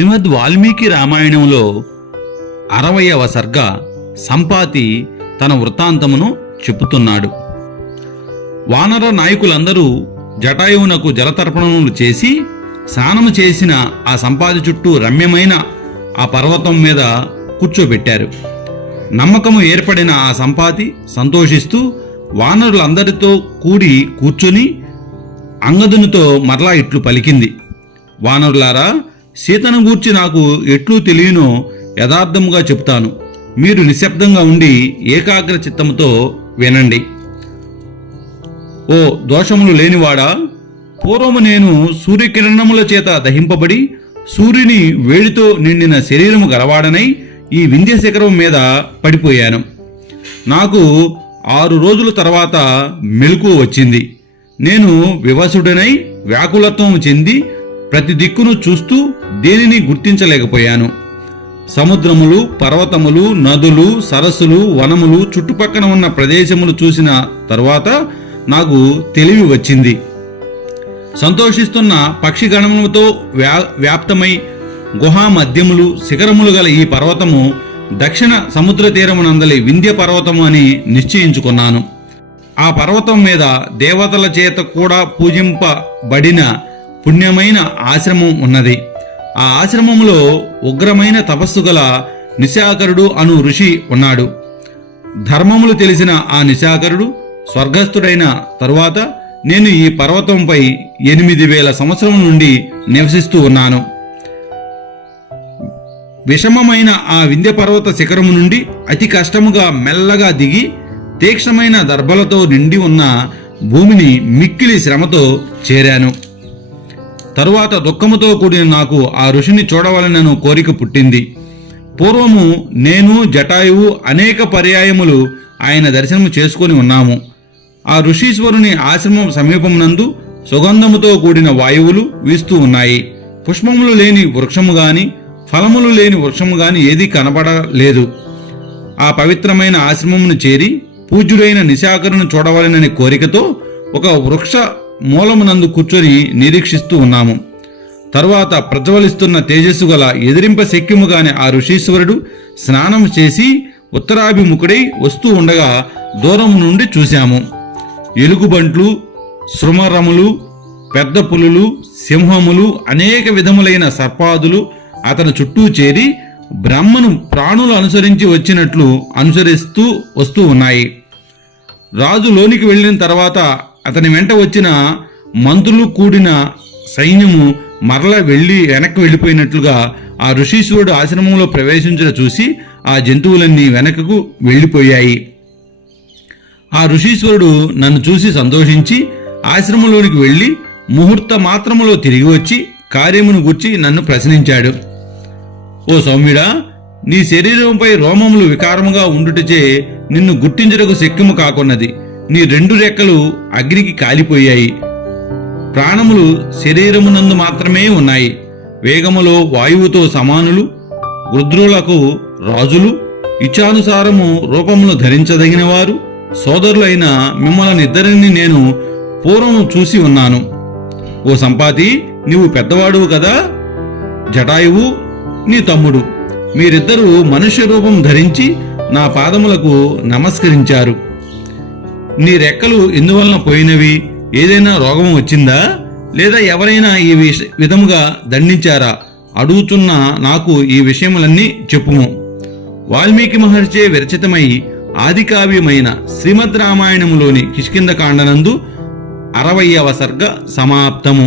శ్రీమద్ వాల్మీకి రామాయణంలో 60వ సర్గ సంపాతి తన వృత్తాంతమును చెప్పుతున్నాడు. వానర నాయకులందరూ జటాయువునకు జలతర్పణములు చేసి స్నానము చేసిన ఆ సంపాతి చుట్టూ రమ్యమైన ఆ పర్వతం మీద కూర్చోబెట్టారు. నమ్మకము ఏర్పడిన ఆ సంపాతి సంతోషిస్తూ వానరులందరితో కూర్చొని అంగదునితో మరలా ఇట్లు పలికింది: వానరులారా, సీతను గూర్చి నాకు ఎట్లు తెలియనో యథార్థముగా చెప్తాను. మీరు నిశ్శబ్దంగా ఉండి ఏకాగ్ర చిత్తముతో వినండి. ఓ దోషములు లేనివాడా, పూర్వము నేను సూర్యకిరణముల చేత దహింపబడి సూర్యుని వేడితో నిండిన శరీరము గలవాడనై ఈ వింధ్య శిఖరం మీద పడిపోయాను. నాకు 6 రోజుల తర్వాత మెలకువ వచ్చింది. నేను వివసుడనై వ్యాకులత్వము చెంది ప్రతి దిక్కును చూస్తూ దేనిని గుర్తించలేకపోయాను. సముద్రములు, పర్వతములు, నదులు, సరస్సులు, వనములు, చుట్టుపక్కన ఉన్న ప్రదేశములు చూసిన తరువాత నాకు తెలివి వచ్చింది. సంతోషిస్తున్న పక్షిగణములతో వ్యాప్తమై గుహా మధ్యములు, శిఖరములు గల ఈ పర్వతము దక్షిణ సముద్ర తీరమునందలి వింధ్య పర్వతము అని నిశ్చయించుకున్నాను. ఆ పర్వతం మీద దేవతల చేత కూడా పూజింపబడిన పుణ్యమైన ఆశ్రమం ఉన్నది. ఆ ఆశ్రమములో ఉగ్రమైన తపస్సు గల నిశాకరుడు అను ఋషి ఉన్నాడు. ధర్మములు తెలిసిన ఆ నిశాకరుడు స్వర్గస్థుడైన తరువాత నేను ఈ పర్వతంపై 8000 సంవత్సరముల నుండి నివసిస్తూ ఉన్నాను. విషమమైన ఆ వింధ్య పర్వత శిఖరము నుండి అతి కష్టముగా మెల్లగా దిగి తీక్ష్ణమైన దర్భలతో నిండి ఉన్న భూమిని మిక్కిలి శ్రమతో చేరాను. తరువాత దుఃఖముతో కూడిన నాకు ఆ ఋషిని చూడవలనను కోరిక పుట్టింది. పూర్వము నేను జటాయువు అనేక పర్యాయములు ఆయన దర్శనము చేసుకొని ఉన్నాము. ఆ ఋషీశ్వరుని ఆశ్రమం సమీపమునందు సుగంధముతో కూడిన వాయువులు వీస్తూ ఉన్నాయి. పుష్పములు లేని వృక్షము గాని ఫలములు లేని వృక్షము గాని ఏదీ కనబడలేదు. ఆ పవిత్రమైన ఆశ్రమమును చేరి పూజ్యుడైన నిశాకరుని చూడవలనని కోరికతో ఒక వృక్ష మూలమునందు కూర్చొని నిరీక్షిస్తూ ఉన్నాము. తరువాత ప్రజ్వలిస్తున్న తేజస్సు గల ఎదిరింప శక్యముగానే ఆ ఋషీశ్వరుడు స్నానం చేసి ఉత్తరాభిముఖుడై వస్తూ ఉండగా దూరం నుండి చూశాము. ఎలుగుబంట్లు, శృమరములు, పెద్ద పులులు, సింహములు, అనేక విధములైన సర్పాదులు అతని చుట్టూ చేరి బ్రహ్మను ప్రాణులు అనుసరించి వచ్చినట్లు అనుసరిస్తూ వస్తూ ఉన్నాయి. రాజు లోనికి వెళ్ళిన తర్వాత అతని వెంట వచ్చిన మంత్రులు కూడిన సైన్యము మరల వెనక్కి వెళ్ళిపోయినట్లుగా ఆ ఋషీశ్వరుడు ఆశ్రమంలో ప్రవేశించడం చూసి ఆ జంతువులన్నీ వెనకకు వెళ్ళిపోయాయి. ఆ ఋషీశ్వరుడు నన్ను చూసి సంతోషించి ఆశ్రమంలోనికి వెళ్ళి ముహూర్త మాత్రములో తిరిగి వచ్చి కార్యమును గూర్చి నన్ను ప్రశ్నించాడు. ఓ సౌమ్యుడా, నీ శరీరంపై రోమములు వికారముగా ఉండుటచే నిన్ను గుర్తించటకు శక్యము కాకున్నది. నీ 2 రెక్కలు అగ్నికి కాలిపోయాయి. ప్రాణములు శరీరమునందు మాత్రమే ఉన్నాయి. వేగములో వాయువుతో సమానులు, వృద్ధులకు రాజులు, ఇచ్ఛానుసారము రూపమును ధరించదగిన వారు, సోదరులైన మిమ్మల్నిద్దరిని నేను పూర్వము చూసి ఉన్నాను. ఓ సంపాతి, నీవు పెద్దవాడువు కదా. జటాయువు నీ తమ్ముడు, మీరిద్దరూ మనుష్య రూపం ధరించి నా పాదములకు నమస్కరించారు. నీ రెక్కలు ఎందువలన పోయినవి? ఏదైనా రోగం వచ్చిందా? లేదా ఎవరైనా ఈ విధముగా దండించారా? అడుగుతున్న నాకు ఈ విషయములన్నీ చెప్పుము. వాల్మీకి మహర్షే విరచితమై ఆదికావ్యమైన శ్రీమద్ రామాయణములోని కిష్కింధకాండనందు 60వ సర్గ సమాప్తము.